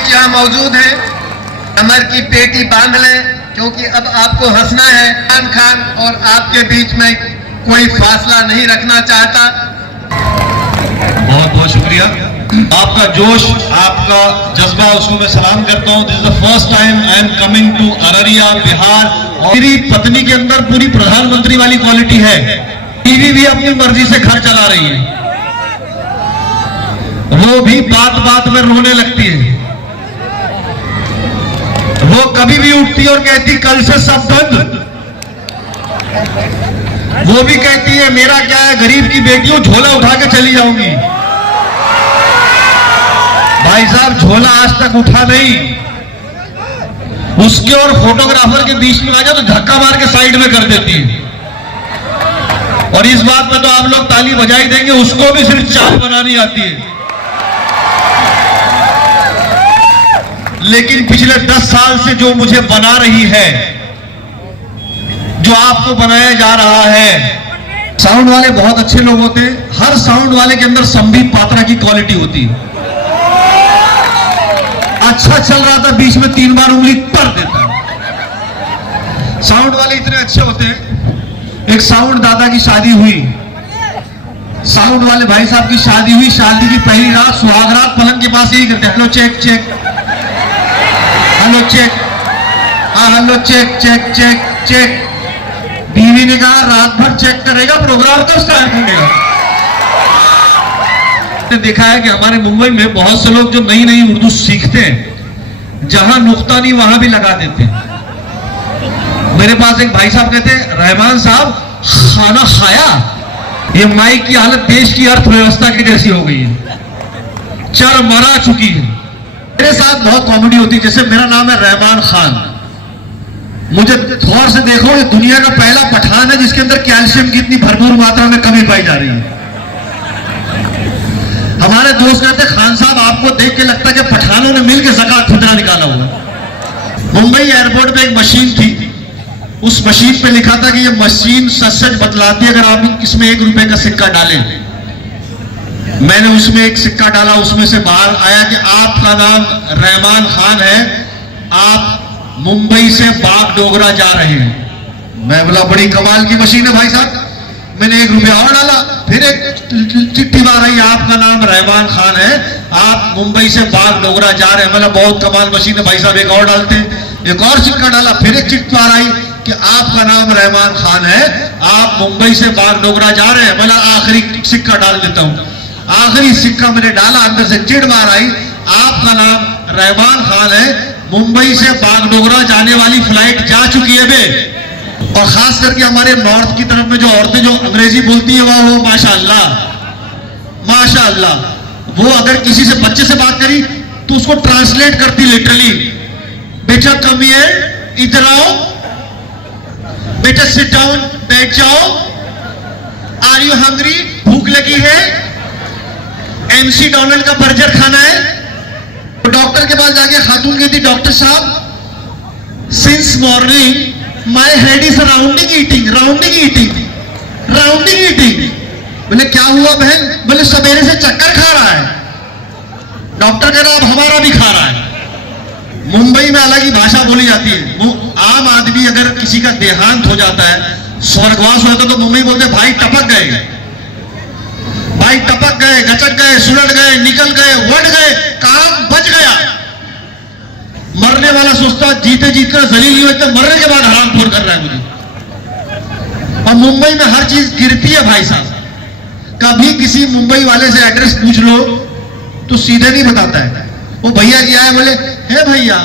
बीच यहाँ मौजूद है, कमर की पेटी बांध लें, क्योंकि अब आपको हंसना है। इमरान खान और आपके बीच में कोई फासला नहीं रखना चाहता। बहुत बहुत शुक्रिया। आपका जोश, आपका जज्बा, उसको मैं सलाम करता हूँ। This is the first time I am coming to Araria, Bihar. और मेरी पत्नी के अंदर पूरी प्रधानमंत्री वाली क्वालिटी है। बीवी भी अपनी मर्जी से घर चला रही है, वो भी बात बात में रोने लगती है। वो कभी भी उठती और कहती कल से सब बंद। वो भी कहती है मेरा क्या है, गरीब की बेटी हूं, झोला उठा के चली जाऊंगी। भाई साहब, झोला आज तक उठा नहीं। उसके और फोटोग्राफर के बीच में आ जाए तो धक्का मार के साइड में कर देती है। और इस बात में तो आप लोग ताली बजाई देंगे, उसको भी सिर्फ चाय बनानी आती है। लेकिन पिछले 10 साल से जो मुझे बना रही है, जो आपको बनाया जा रहा है। साउंड वाले बहुत अच्छे लोग होते हैं। हर साउंड वाले के अंदर संबित पात्रा की क्वालिटी होती है। अच्छा चल रहा था, बीच में 3 बार उंगली कर देता। साउंड वाले इतने अच्छे होते हैं। एक साउंड दादा की शादी हुई, साउंड वाले भाई साहब की शादी हुई। शादी की पहली रात सुहागरात पलंग के पास यही करते, hello check check, hello check, हाँ hello check check check check. बीवी ने कहा रात भर चेक करेगा, प्रोग्राम तो स्टार्ट करेगा। देखा है कि हमारे मुंबई में बहुत से लोग जो नई नई उर्दू सीखते हैं, जहां नुक्ता नहीं वहां भी लगा देते हैं। मेरे पास एक भाई साहब कहते हैं, रहमान साहब खाना खाया। ये माइक की हालत देश की अर्थव्यवस्था की जैसी हो गई है, चरमरा चुकी है। मेरे साथ बहुत कॉमेडी होती है। जैसे मेरा नाम है रहमान खान, मुझे गौर से देखो, ये दुनिया का पहला पठान है जिसके अंदर कैल्शियम की इतनी भरपूर मात्रा में कमी पाई जा रही है। हमारे दोस्त कहते हैं खान साहब आपको देख के लगता है कि पठानों ने मिलकर ज़कात फितरा निकाला हुआ। मुंबई एयरपोर्ट पे एक मशीन थी, उस मशीन पे लिखा था कि ये मशीन सच बतलाती है अगर आप इसमें 1 रुपए का सिक्का डालें। मैंने उसमें एक सिक्का डाला, उसमें से बाहर आया कि आपका नाम रहमान खान है, आप मुंबई से बागडोगरा जा रहे हैं। मैं बोला बड़ी कमाल की मशीन है भाई साहब। मैंने 1 रुपया और डाला, फिर एक चिट्ठी बाहर आई, आपका नाम रहमान खान है, आप मुंबई से बागडोगरा जा रहे हैं। मतलब बहुत कमाल मशीन है भाई साहब, एक और डालते हैं। एक और सिक्का डाला, फिर एक चिट्ठी बाहर आई कि आपका नाम रहमान खान है, आप मुंबई से बागडोगरा जा रहे हैं। मतलब आखिरी सिक्का डाल देता हूं। आखिरी सिक्का मैंने डाला, अंदर से चिट बाहर आई, आपका नाम रहमान खान है, मुंबई से बागडोगरा जाने वाली फ्लाइट जा चुकी है बे। और खास करके हमारे नॉर्थ की तरफ में जो औरतें जो अंग्रेजी बोलती है वो माशाअल्लाह माशाअल्लाह, वो अगर किसी से बच्चे से बात करी तो उसको ट्रांसलेट करती लिटरली, बेटा कम हियर, इधर आओ, बेटा सिट डाउन, बैठ जाओ, आर यू हंग्री, भूख लगी है, एमसी डोनाल्ड का बर्गर खाना है। तो डॉक्टर के पास जाके खातून कहती, डॉक्टर साहब since morning my head is rounding eating, rounding eating, rounding eating. बोले क्या हुआ बहन? बोले सवेरे से चक्कर खा रहा है। डॉक्टर कह रहा अब हमारा भी खा रहा है। मुंबई में अलग ही भाषा बोली जाती है। आम आदमी अगर किसी का देहांत हो जाता है, स्वर्गवास होता तो मुंबई बोलते भाई टपक गए, भाई टपक गए, गचक गए, सुलट गए, निकल गए, वट गए, काम बच गया। मरने वाला सोचता जीते जीत कर जलील नहीं होते, मरने के बाद हराम खोर कर रहा है मुझे। और मुंबई में हर चीज गिरती है भाई साहब। कभी किसी मुंबई वाले से एड्रेस पूछ लो तो सीधे नहीं बताता है। वो भैया क्या है, बोले हे भैया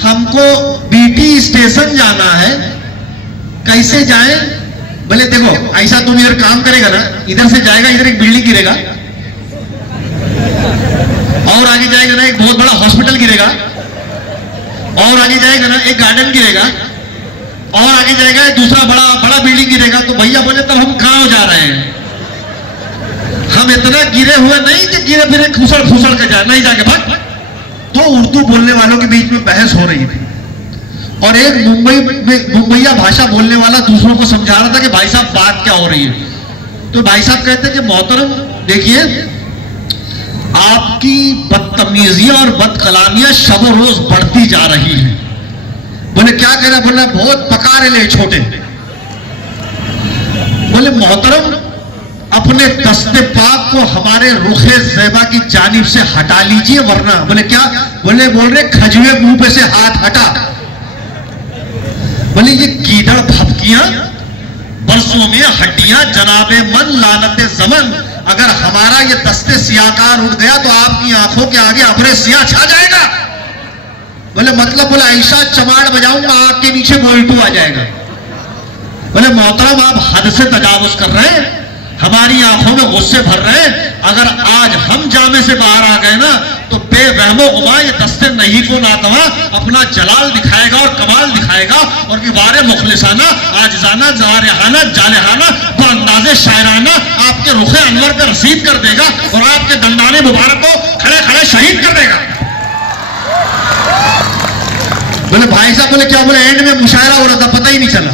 हमको बीटी स्टेशन जाना है, कैसे जाएं? बोले देखो ऐसा तुम इधर काम करेगा ना, इधर से जाएगा, इधर एक बिल्डिंग गिरेगा और आगे जाएगा ना एक बहुत बड़ा हॉस्पिटल गिरेगा, और आगे जाएगा ना एक गार्डन गिरेगा, और आगे जाएगा दूसरा बड़ा बिल्डिंग गिरेगा। तो भैया बोले तब हम कहां जा रहे हैं? हम इतना गिरे हुए नहीं कि गिरे फिरे फुसड़ फुसड़ के जाए, नहीं जाके भाग। तो उर्दू बोलने वालों के बीच में बहस हो रही थी और एक मुंबई में मुंबईया भाषा बोलने वाला दूसरों को समझा रहा था कि भाई साहब बात क्या हो रही है। तो भाई साहब कहते कि मोहतरम देखिए आपकी बदतमीजी बदतमीजियां और बदकलामियां शब रोज बढ़ती जा रही हैं। बोले क्या कह रहा, बोले बहुत पका रहे ले छोटे। बोले मोहतरम अपने दस्ते पाक को हमारे रुखे ज़ैबा की जानिब से हटा लीजिए, वरना। बोले क्या, बोले बोल रहे खजुए मुंह पे से हाथ हटा। बोले ये गीदड़ भपकियां बरसों में हड्डियां जनाबे मन लानते जमन, अगर हमारा ये दस्ते सियाकार उठ गया तो आपकी आंखों के आगे अबरे सिया छा जाएगा। बोले मतलब, बोले ऐसा चमाड़ बजाऊंगा आंख के नीचे मोल्टू आ जाएगा। बोले मोहतरम आप हद से तजावुज कर रहे हैं, हमारी आंखों में गुस्से भर रहे हैं। अगर आज हम जामे से बाहर आ गए ना तो बेवहमो गुमा ये दस्ते नहीं को नातवा अपना जलाल दिखाएगा और कमाल दिखाएगा, और बारे मुखलिसाना आजिजाना जारहाना जालहाना बअंदाज़े शायराना आपके रुखे अनवर पे रसीद कर देगा और आपके दंडाने मुबारक को खड़े खड़े शहीद कर देगा। बोले भाई साहब, बोले क्या, बोले एंड में मुशायरा हो रहा था, पता ही नहीं चला।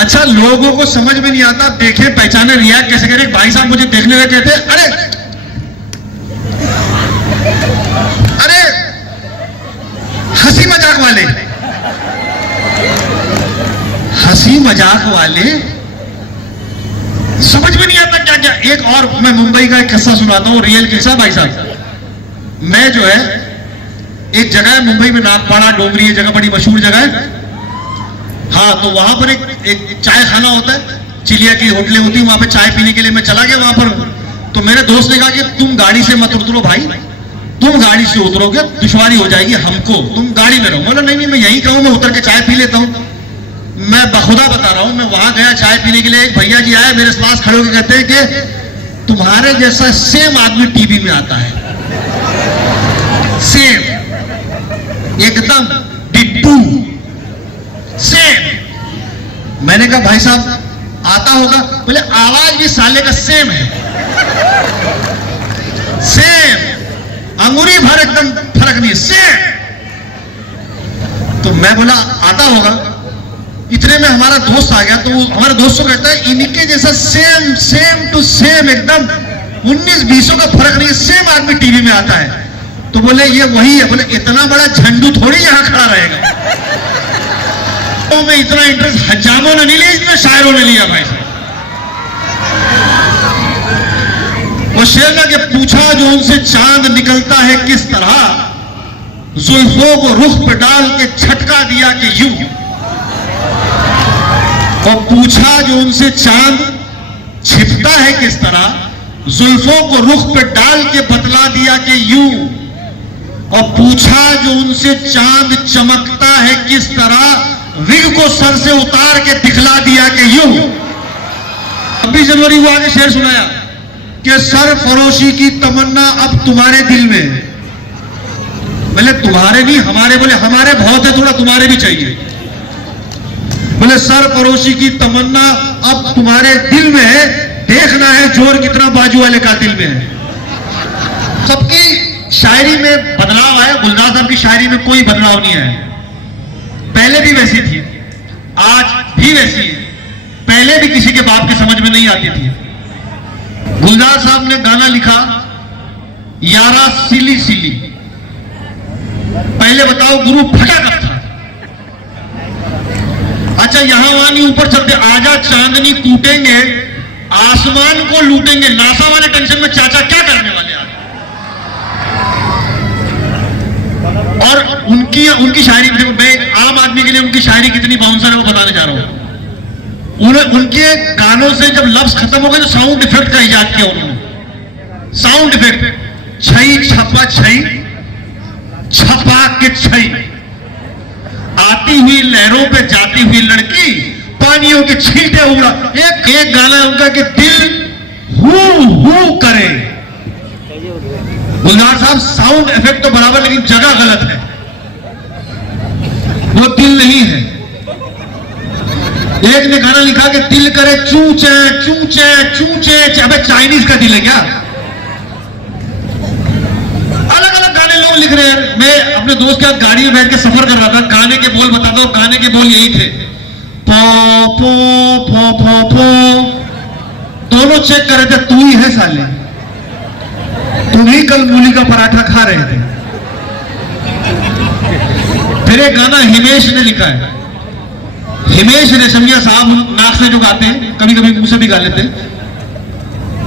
अच्छा, लोगों को समझ में नहीं आता, देखे पहचाने रिएक्ट कैसे करे। भाई साहब मुझे देखने में कहते, अरे अरे हंसी मजाक वाले, हंसी मजाक वाले समझ में नहीं आता क्या क्या। एक और मैं मुंबई का एक किस्सा सुनाता हूं, रियल किस्सा। भाई साहब मैं जो है एक जगह है मुंबई में, नागपाड़ा डोंगरी, ये जगह बड़ी मशहूर जगह है। हाँ, तो वहां पर एक चाय खाना होता है, चिलिया की होटलें होती है, वहां पे चाय पीने के लिए मैं चला गया वहां पर। तो मेरे दोस्त ने कहा कि तुम गाड़ी से मत उतरो भाई, तुम गाड़ी से उतरोगे दुश्वारी हो जाएगी हमको, तुम गाड़ी में रहो। बोला नहीं नहीं मैं यहीं कहूँ, मैं उतर के चाय पी लेता हूँ। मैं बखुदा बता रहा हूँ, मैं वहां गया चाय पीने के लिए, एक भैया जी आए मेरे पास खड़े होकर कहते हैं कि तुम्हारे जैसा सेम आदमी टीवी में आता है, सेम एकदम डिट्टू सेम। मैंने कहा भाई साहब आता होगा? बोले आवाज भी साले का सेम है, सेम, अंगूरी भर एकदम फर्क नहीं, सेम। तो मैं बोला आता होगा। इतने में हमारा दोस्त आ गया, तो हमारे दोस्त को कहता है इनके जैसा सेम सेम टू सेम एकदम 19-20 का फर्क नहीं, सेम आदमी टीवी में आता है। तो बोले ये वही है। बोले इतना बड़ा झंडू थोड़ी यहां खड़ा रहेगा। तो में इतना इंटरेस्ट हजामों ने नहीं लिया, इतना शायरों ने लिया भाई साहब। वो शेर ने के पूछा जो उनसे चांद निकलता है किस तरह, जुल्फों को रुख पे डाल के झटका दिया कि यूं। और पूछा जो उनसे चांद छिपता है किस तरह, जुल्फों को रुख पे डाल के बतला दिया कि यूं। और पूछा जो उनसे चांद चमकता है किस तरह, विग को सर से उतार के दिखला दिया कि यूं। 26 जनवरी को आगे शेर सुनाया कि सर फरोशी की तमन्ना अब तुम्हारे दिल में। बोले तुम्हारे नहीं हमारे। बोले हमारे बहुत है, थोड़ा तुम्हारे भी चाहिए। बोले सर फरोशी की तमन्ना अब तुम्हारे दिल में है, देखना है जोर कितना बाजू वाले का दिल में है। सबकी शायरी में बदलाव आया, गुलजार साहब की शायरी में कोई बदलाव नहीं आया। पहले भी वैसी थी, आज भी वैसी है, पहले भी किसी के बाप की समझ में नहीं आती थी। गुलजार साहब ने गाना लिखा यारा सिली सिली। पहले बताओ गुरु फटा कब था? अच्छा यहां वहां नहीं, ऊपर चलते आजा चांदनी कूटेंगे आसमान को लूटेंगे। नासा वाले टेंशन में चाचा क्या करने वाले आज? और उनकी शायरी, देखो मैं आम आदमी के लिए उनकी शायरी कितनी बाउंसर है वो बताने जा रहा हूं। उनके गानों से जब लफ्ज खत्म हो गए तो साउंड इफेक्ट का इजाद किया उन्होंने। साउंड इफेक्ट, छई छपा छई छपा के छई, आती हुई लहरों पे जाती हुई लड़की, पानियों के छींटे उड़ा। एक गाना है उनका कि दिल हू करे। गुलजार साहब साउंड इफेक्ट तो बराबर, लेकिन जगह गलत है, वो दिल नहीं है। एक ने गाना लिखा कि दिल करे चूचे चूचे चूचे। अबे चाइनीज का दिल है क्या? अलग अलग गाने लोग लिख रहे हैं। मैं अपने दोस्त के साथ गाड़ी में बैठ के सफर कर रहा था, गाने के बोल बताता हूं। गाने के बोल यही थे, पो पो पो पो पो। दोनों चेक कर रहे थे, तू ही है साले। तुम ही कल मूली का पराठा खा रहे थे। फिर एक गाना हिमेश ने लिखा है, हिमेश रेशमिया साहब नाक से जो गाते हैं, कभी कभी मुझसे भी गा लेते हैं,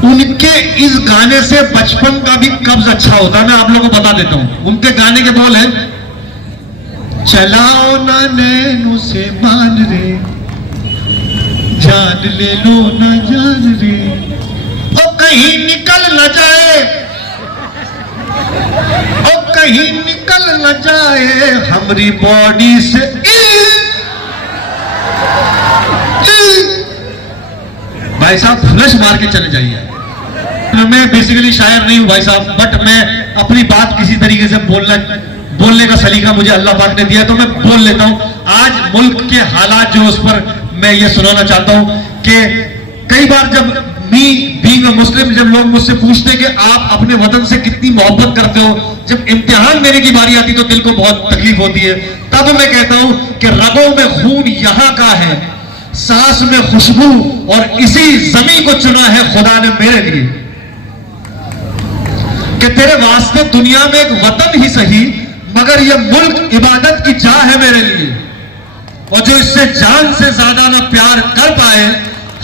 उनके इस गाने से बचपन का भी कब्ज अच्छा होता है। मैं आप लोगों को बता देता हूं, उनके गाने के बोल हैं, चलाओ ना नैनो से मान रे, जान ले लो ना जान रे, ओ कहीं निकल न जाए, ओ कहीं निकल न जाए हमारी बॉडी से। भाई साहब फ्लश मार के चले जाइए। मैं बेसिकली शायर नहीं हूं भाई साहब, बट मैं अपनी बात किसी तरीके से बोलने का सलीका मुझे अल्लाह पाक ने दिया, तो मैं बोल लेता हूं। आज मुल्क के हालात जो, उस पर मैं ये सुनाना चाहता हूं कि कई बार जब बीइंग अ मुस्लिम, जब लोग मुझसे पूछते हैं कि आप अपने वतन से कितनी मोहब्बत करते हो, जब इम्तिहान देने की बारी आती तो दिल को बहुत तकलीफ होती है। तब मैं कहता हूं कि रगों में खून यहां का है, सांस में खुशबू, और इसी जमीन को चुना है खुदा ने मेरे लिए, कि तेरे वास्ते दुनिया में एक वतन ही सही, मगर यह मुल्क इबादत की चाह है मेरे लिए, और जो इससे जान से ज्यादा ना प्यार कर पाए,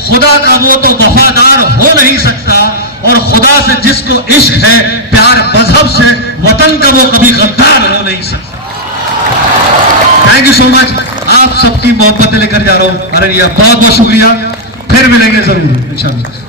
खुदा का वो तो वफादार हो नहीं सकता, और खुदा से जिसको इश्क है प्यार मजहब से, वतन का वो कभी गद्दार हो नहीं सकता। थैंक यू सो मच, आप सबकी मोहब्बत लेकर जा रहा हूं। अरे यार बहुत बहुत शुक्रिया, फिर मिलेंगे जरूर इंशाल्लाह।